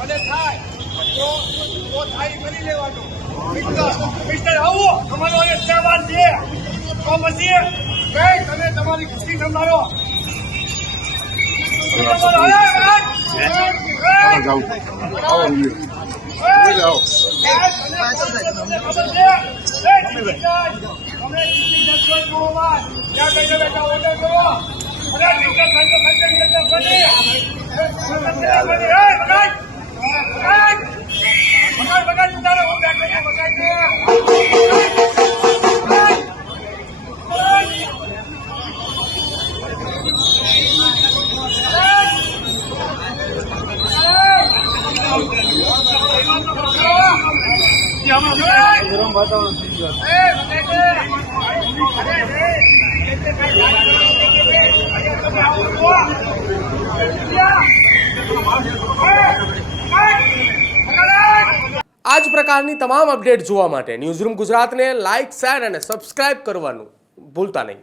અને થાય તો થાય કરી લેવાનો. મિસ્ટર આવો અમારો એક તહેવાર છે તો પછી કઈ તમે તમારી ખુશી સંભાળો. આ જ પ્રકારની તમામ અપડેટ જોવા માટે ન્યૂઝરૂમ ગુજરાતને લાઇક, શેર અને સબસ્ક્રાઇબ કરવાનું ભૂલતા નહીં.